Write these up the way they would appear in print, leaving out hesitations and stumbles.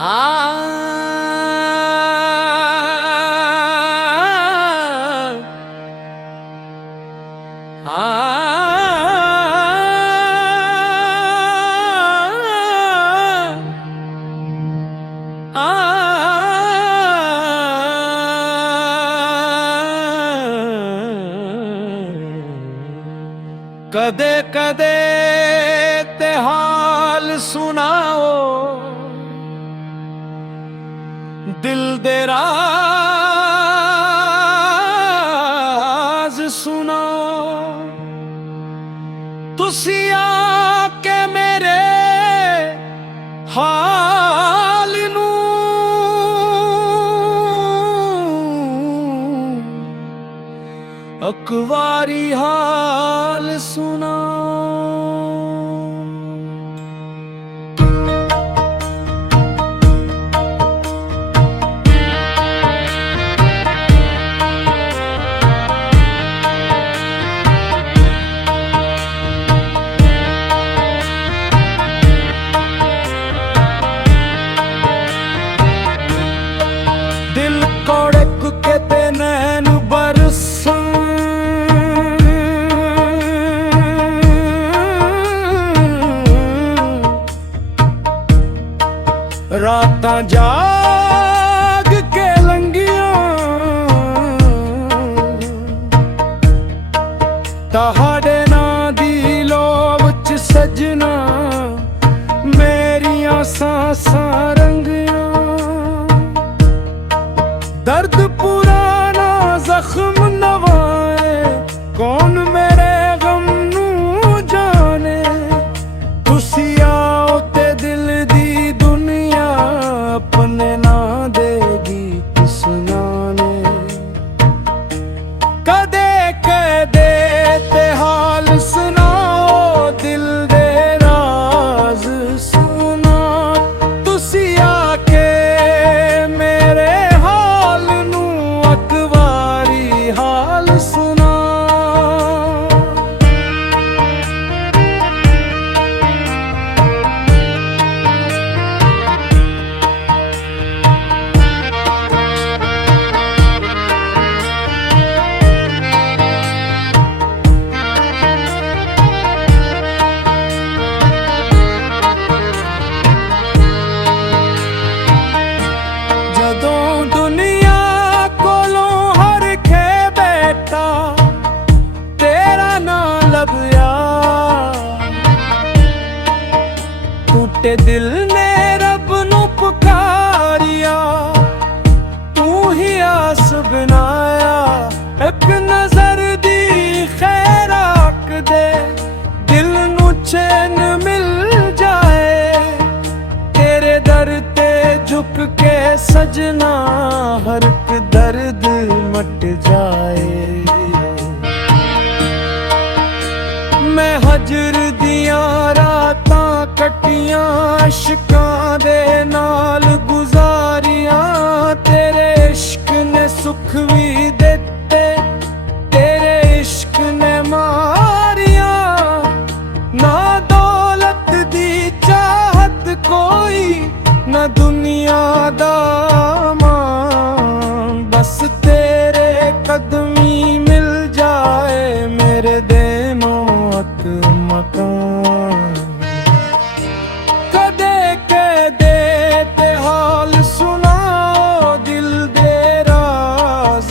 आ कदे कदे ते हाल सुनाओ दिल दे राज सुनाओ तुसी आके मेरे हाल नू अकवारी हाल सुना। दिल कोड़क के ते नैन बरसा रातां जाग के लंघियां तहाडे नां दी लोव च सजना मेरियां सांसां रंगियां दर्द पुराना जख्म नवाए कौन मेरे गम नू जाने तुसी आओ ते दिल दी अपने ना देगी सुनाने कदे कदे ते हाल सुनाओ दिल दे राज सुना तुसी आके मेरे हाल नू अकवारी हाल सुना। टूटे दिल ने रब नू पुकारिया तू ही आस बनाया एक नजर दी खैर आख दे दिल नू चैन मिल जाए तेरे दर ते झुक के सजना हर एक दर्द मट जाए। मैं हजर दियां रातां कटियां इश्कां दे नाल गुजारियां तेरे इश्क ने सुख भी दिते तेरे इश्क ने मारियां ना दौलत दी चाहत कोई ना दुनिया दा मान बस तेरे कदमी मिल जाए मेरे देनो मकान कदे कदे ते हाल सुनाओ दिल दे राज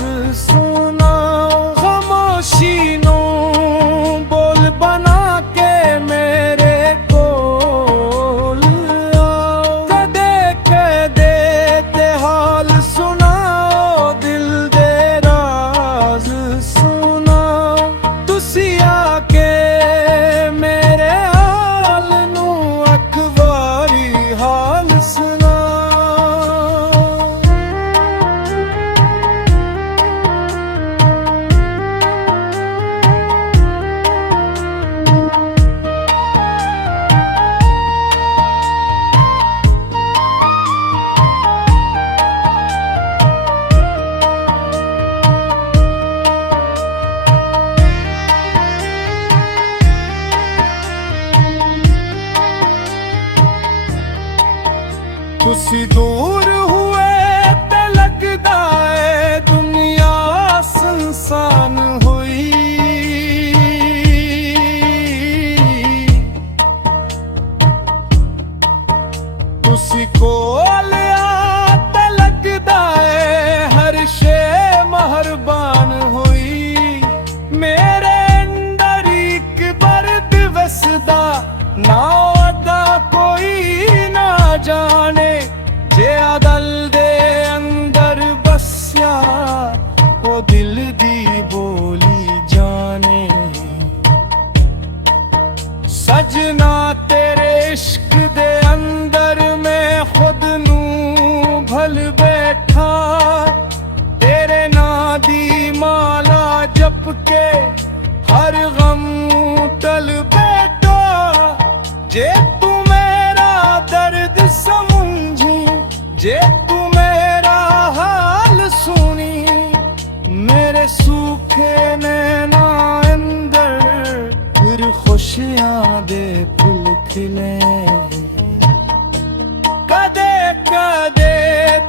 ਤੁਸੀਂ ਦੂਰ ਹੋਏ ਤੇ ਲੱਗਦਾ ਏ ਦੁਨੀਆ ਸੁਨਸਾਨ ਹੋਈ। ਤੁਸੀਂ ਕੋਲ ਆ ਤੇ ਲੱਗਦਾ ਏ ਹਰ ਸ਼ੈ ਮਹਿਰਬਾਨ ਹੋਈ। ਮੇਰੇ ਅੰਦਰ ਇੱਕ ਦਰਦ ਵਸਦਾ ਨਾ ਉਹਦਾ ਕੋਈ ਨਾ ਜਾਣੇ। ਜੇ ਦਿਲ ਦੇ ਅੰਦਰ ਬਸਿਆ ਉਹ ਦਿਲ ਦੀ ਬੋਲੀ ਜਾਣੇ। ਸਜਣਾ ਤੇਰੇ ਇਸ਼ਕ ਦੇ ਅੰਦਰ ਮੈਂ ਖੁਦ ਨੂੰ ਭੁੱਲ ਬੈਠਾ। ਤੇਰੇ ਨਾਂ ਦੀ ਮਾਲਾ ਜਪ ਕੇ ਹਰ ਗਮ ਟਲ ਬੈਠਾ। ਜੇ ਤੂੰ ਮੇਰਾ ਦਰਦ ਸਮਝੀ, ਜੇ ਤੂੰ ਮੇਰਾ ਹਾਲ ਸੁਣੀ, ਮੇਰੇ सूखे नैना अंदर फिर खुशियां दे फुल खिले। कदे कदे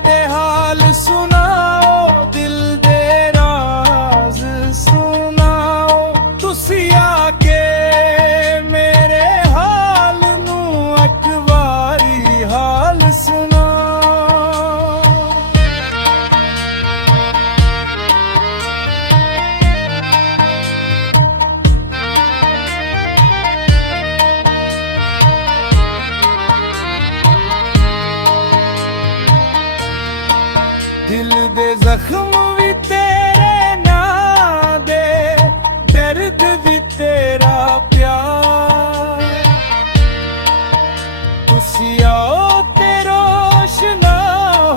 ते हाल सुनाओ, दिल दे राज सुनाओ। तुसी आके मेरे हाल नू एक वारी हाल सुनाओ। दिल दे जख्म भी तेरे नां दे, दर्द भी तेरा प्यार। तुसी आओ ते रोशना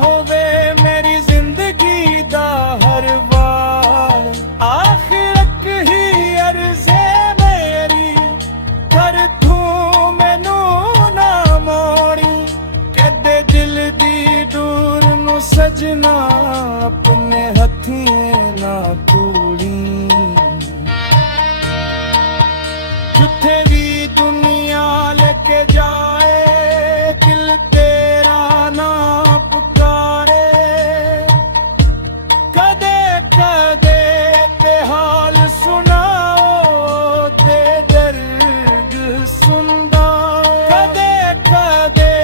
होवे मेरी जिंदगी दा हर वार। आखिरत ही अर्ज़े मेरी कर तू मैनू ना मोड़ी। कदे दिल दी दूर नू सजना अपने हथिये ना तोड़ी। जिथे भी दुनिया लेके जाए दिल तेरा ना पुकारे। कदे कदे ते हाल सुनाओ, ते दर्द सुनदा। कदे कदे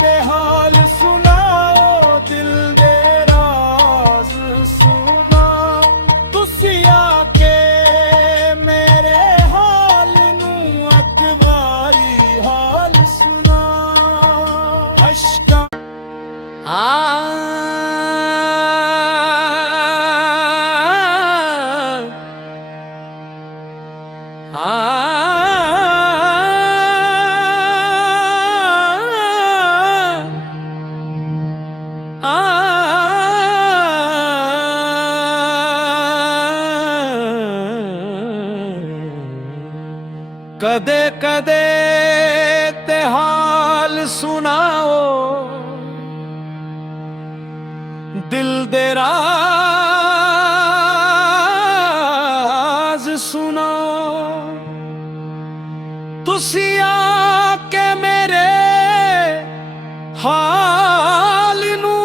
ते हाल सुनाओ, दिल दे राज सुना। तुसी आके मेरे हाल नू एक वारी हाल सुना। अश्का कदे कदे ते हाल सुनाओ, दिल दे राज सुनाओ। तुसी आके मेरे हाल नू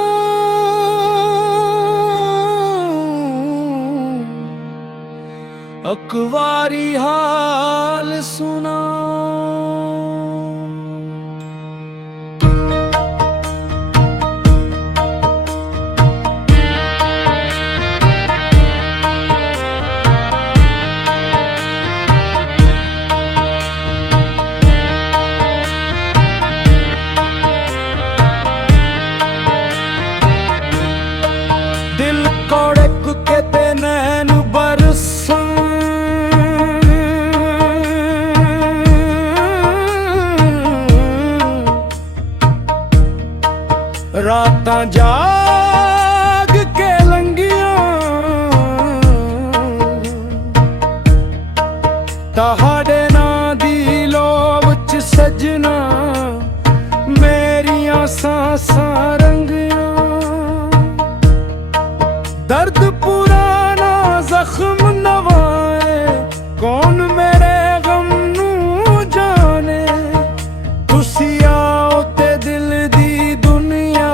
एक वारी हाल सुना। दिल कोड़क के ते नैन बरसन, रातां जाग के लंघियां। तहाडे नां दी लोभ च सजना मेरियां सांसां रंगियां। दर्द पुराना जख्म नवाए, कौन मेरे गम नू जाने। तुसी आओ ते दिल दी दुनिया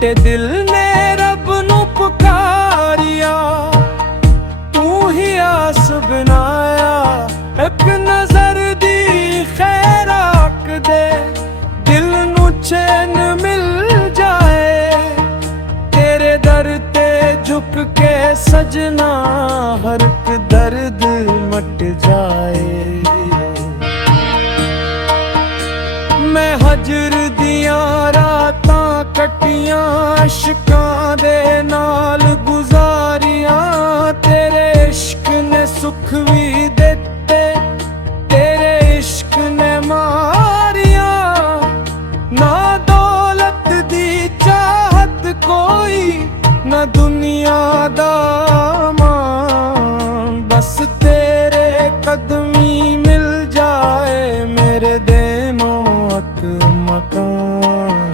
ਟੁੱਟੇ ਦਿਲ ਨੇ ਰੱਬ ਨੂੰ ਪੁਕਾਰਿਆ, ਤੂੰ ਹੀ ਆਸ ਬਣਾਇਆ। ਇੱਕ ਨਜ਼ਰ ਦੀ ਖੈਰ ਆਖ ਦੇ, ਦਿਲ ਨੂੰ ਚੈਨ ਮਿਲ ਜਾਏ। ਤੇਰੇ ਦਰ ਤੇ ਝੁਕ ਕੇ ਸਜਣਾ, ਹਰ ਇੱਕ ਦਰਦ ਮਟ ਜਾਏ। ਮੈਂ ਹਜਰ ਦੀਆਂ ਰਾਤਾਂ ਕੱਟੀਆਂ, ਇਸ਼ਕਾਂ ਦੇ ਨਾਲ ਗੁਜ਼ਾਰੀਆਂ। ਤੇਰੇ ਇਸ਼ਕ ਨੇ ਸੁੱਖ ਵੀ ਦਿੱਤੇ, ਤੇਰੇ ਇਸ਼ਕ ਨੇ ਮਾਰੀਆਂ। ਨਾ ਦੌਲਤ ਦੀ ਚਾਹਤ ਕੋਈ, ਨਾ ਦੁਨੀਆ ਦਾ ਮਾਣ, ਬਸ ਤੇਰੇ ਕਦਮੀ ਮਿਲ ਜਾਏ। ਮੇਰੇ ਦੇਨੋਂ ਅਕ ਮਕਾਨ,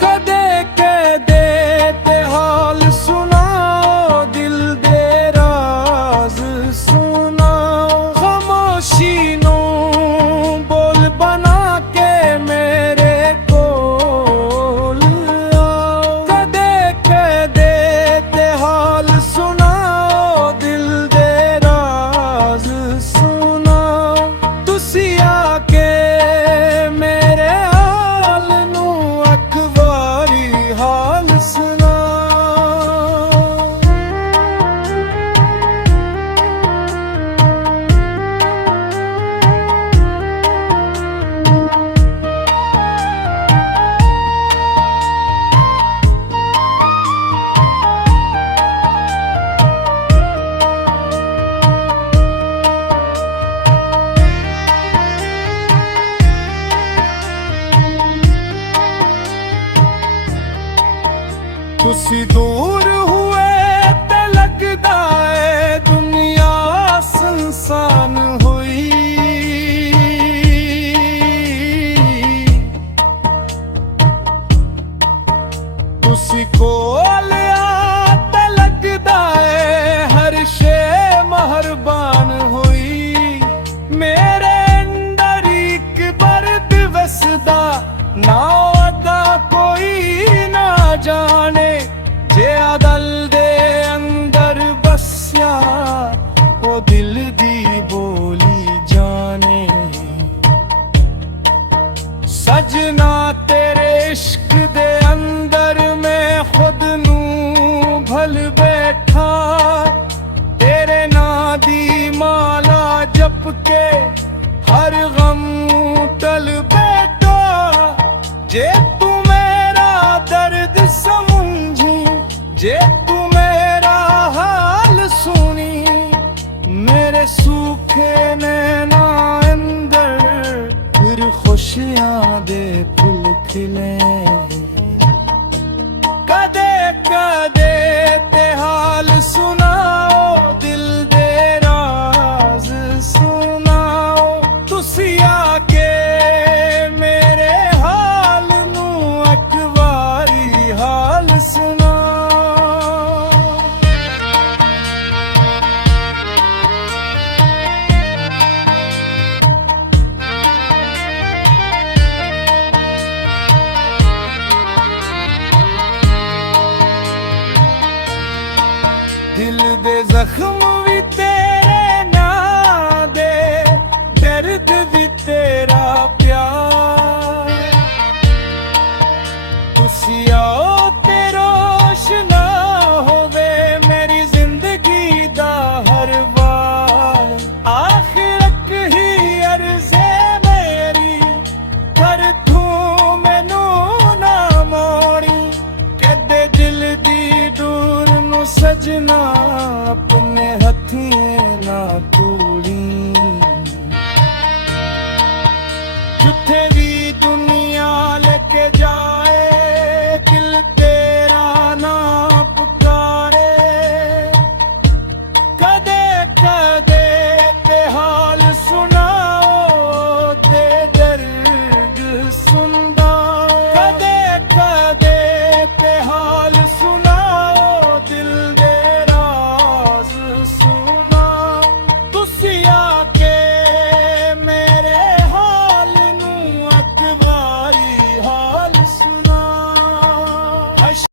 ਕਦੇ ਕਦੇ ਤੇ ਹਾਲ ਸੁਣਾਓ, ਦਿਲ ਦੇ ਰਾਜ਼ ਸੁਣਾਓ। ਖਾਮੋਸ਼ੀ ਨੂੰ ਬੋਲ ਬਣਾ ਕੇ ਮੇਰੇ ਕੋਲ ਆਓ। ਕਦੇ ਕਦੇ ਤੇ ਹਾਲ ਸੁਣਾਓ, ਦਿਲ ਦੇ ਰਾਜ਼ ਸੁਣਾਓ। ਤੁਸੀਂ ਆ ਕੇ ਮੇਰੇ ਹਾਲ ਨੂੰ ਇੱਕ ਵਾਰੀ ਹਾਲ ਸੁਣਾਓ। ਤੁਸੀਂ ਦੂਰ ਹੋਏ ਤੇ ਲੱਗਦਾ ਏ ਦੁਨੀਆ ਸੁਨਸਾਨ ਹੋਈ। ਤੁਸੀਂ ਕੋਲ ਆ ਤੇ ਲੱਗਦਾ ਏ ਹਰ ਸ਼ੈ ਮਹਿਰਬਾਨ ਹੋਈ। ਮੇਰੇ ਅੰਦਰ ਇੱਕ ਬਰਦ ਵਸਦਾ, ਨਾ ਉਹਦਾ ਕੋਈ ਨਾ ਜਾਣੇ। ਜੇ ਦਿਲ ਦੇ ਅੰਦਰ ਬਸਿਆ, ਉਹ ਦਿਲ ਦੀ ਬੋਲੀ ਜਾਣੇ। ਸਜਣਾ ਤੇਰੇ ਇਸ਼ਕ ਦੇ ਅੰਦਰ ਮੈਂ ਖੁਦ ਨੂੰ ਭੁੱਲ ਬੈਠਾ। ਤੇਰੇ ਨਾਂ ਦੀ ਮਾਲਾ ਜਪ ਕੇ ਹਰ ਗਮ ਟਲ ਬੈਠਾ। ਜੇ ਤੂੰ ਮੇਰਾ ਦਰਦ ਸਮਝੀ, ਜੇ ਤੂੰ ਮੇਰਾ ਹਾਲ ਸੁਣੀ, ਮੇਰੇ ਸੂਖੇ ਨੈਣਾਂ ਅੰਦਰ ਫਿਰ ਖੁਸ਼ੀਆਂ ਦੇ ਫੁੱਲ ਖਿਲੇ। ਕਦੇ ਕਦੇ ਤੇ ਹਾਲ ਸੁਣਾਓ, ਦਿਲ ਦੇ ਰਾਜ਼ ਸੁਣਾਓ। ਤੁਸੀਂ ਆ ਕੇ ਮੇਰੇ ਹਾਲ ਨੂੰ ਇੱਕ ਵਾਰੀ ਹਾਲ ਸੁਣਾਓ। ਦਿਲ ਦੇ ਜ਼ਖਮ ਵੀ ਤੇਰੇ ਨਾਂ ਦੇ, ਦਰਦ ਵੀ ਤੇਰਾ ਪਿਆਰ। ਤੁਸੀਂ ਆਓ ਤੇ ਰੋਸ਼ਨਾ ਹੋਵੇ ਮੇਰੀ ਜ਼ਿੰਦਗੀ ਦਾ ਹਰ ਵਾਰ। ਆਖਿਰਕ ਹੀ ਅਰਜ਼ੇ ਮੇਰੀ, ਪਰ ਤੂੰ ਮੈਨੂੰ ਨਾ ਮੋੜੀ। ਕਦੇ ਦਿਲ ਦੀ ਦੂਰ ਨੂੰ ਸਜਣਾ